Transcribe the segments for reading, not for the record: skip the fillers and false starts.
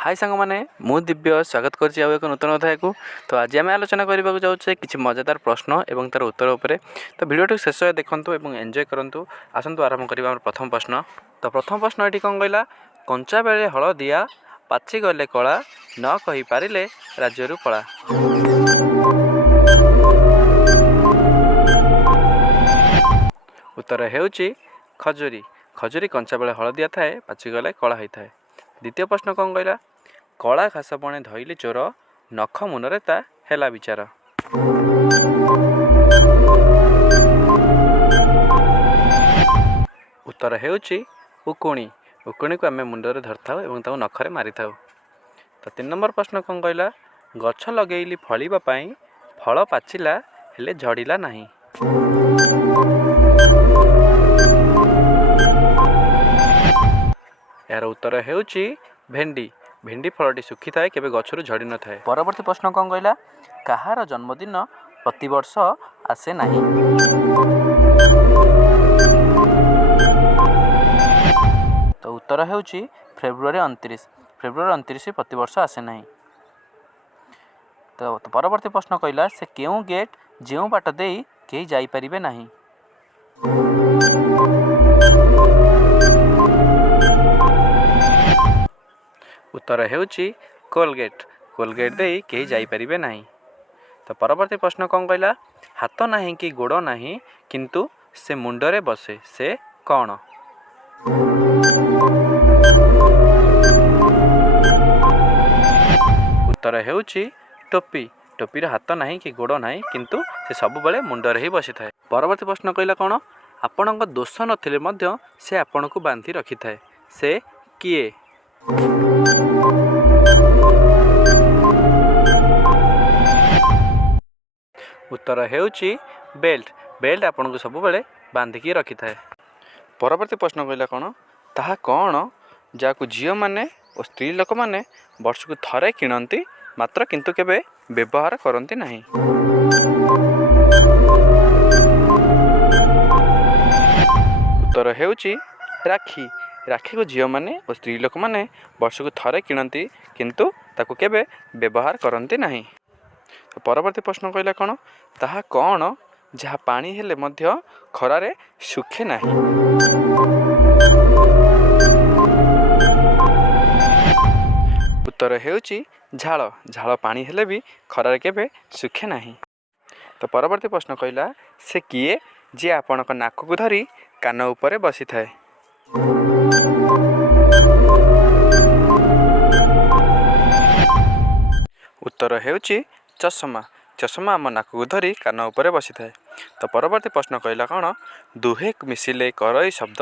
हाय सांग मैंने मु दिव्य स्वागत करछि एक नूतन अध्याय को। तो आज आम आलोचना करने जाऊे किसी मजेदार प्रश्न और तार उत्तर उपर। तो भिडियो शेष देखूँ और एंजॉय करूँ। आसतु आरंभ करवा प्रथम प्रश्न। तो प्रथम प्रश्न ये कौन कहला, कंचा बेले हलदिया पाची गले कला न कहि पारिले राज्यरू पला। उत्तर हेउची खजुरी। खजुरी कंचा बेले हलदिया थाए पाची गले कला होता है। द्वितीय प्रश्न कौन कहला, कला घास बणे धइले चोर नख मुनरे ता हेला विचार। उत्तर हेउची उकुणी। उकुणी को आम मुंडरे धरता और नखरे मारी था। तो 3 नंबर प्रश्न कौन कहला, गछ लगेइली फलिबा पाई फल पाचिला हेले झड़िला नहीं। यार उत्तर हेउची भेंडी। भेंडी फलटी सुखी थाए केबे गछरु झड़ी न थाए। परवर्ती प्रश्न कौन कहला, कहार जन्मदिन प्रतिवर्ष आसे नहीं। तो उत्तर हेउची फेब्रुआरी 29। फेब्रुआरी 29 प्रतिवर्ष आसे नहीं। तो परवर्ती प्रश्न कहला, से केउ गेट जेउ बाट देई केही जाई परिबे नहीं। उत्तर हेउची कोलगेट। कोलगेट देई केही जाई परिबे नहीं। तो परवर्ती प्रश्न कौन कहला, हाथ नहीं कि गोड़ नहीं किंतु से मुंडरे बसे से कौन। उत्तर हेउची टोपी। टोपीर हाथ नहीं कि गोड़ नहीं किंतु से सब बेले मुंडरे ही बसी थाए। परवर्ती प्रश्न कहला कौन, आपणक दोष नथिले मध्य से आपणकु बांधी रखी थाए से किए। उत्तर हेउची बेल्ट। बेल्ट आपन को सब बेले बांधिकी रखी थाए। परवर्ती प्रश्न कहला कौन, ताहा कौन जाकु झियो माने और स्त्री लोक माने वर्ष को थरे किणंती मात्र किंतु केबे व्यवहार करंती नहीं। उत्तर हेउची राखी। राखी को झियो माने और स्त्री लोक माने वर्ष को थरे किणंती किंतु ताकु केबे व्यवहार करंती नहीं। परवर्ती प्रश्न कहला कौन, ताहा कौन जहाँ पानी हेले मध्य खरारे सुखे नहीं। उत्तर हेउची झाड़। झाड़ पानी हेले भी खरारे केबे सुखे नहीं। तो परवर्ती प्रश्न कहला, से किए जे आपणक नाक को धरी कान उपरे बसी थाए। उत्तर हेउची चषमा। चषमा आम नाक को धरी कान उपरे बसी थाए। तो परवर्ती प्रश्न कहला कौन, दुहे मिसिले करई शब्द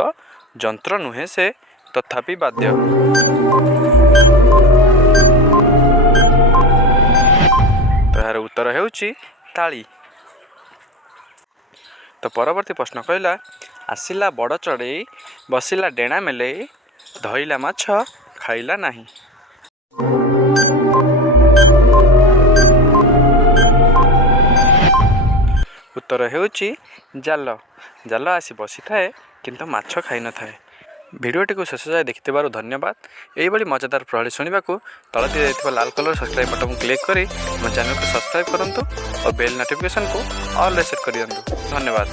जंत्र नुहे से तथापि बाध्य। तो यार उत्तर हेउची ताली। तो परवर्ती प्रश्न कहला, आसिला बड़ चढ़ई बसिला डेणा मेलेई धइला माछ खाइला नहीं। उत्तर हेउची जाल। जाल आसी बसी थाए किंतु माछ खाई न थाए। भिडियोटी को शेष जाए देखिथिबारु धन्यवाद। एही बड़ी मजेदार प्रणाली सुनिबाकू तळे दिया लाल कलर सब्सक्राइब बटन को क्लिक करी मो चैनल को सब्सक्राइब करंतु और बेल नोटिफिकेशन को ऑल रे सेट कर दियंतु। धन्यवाद।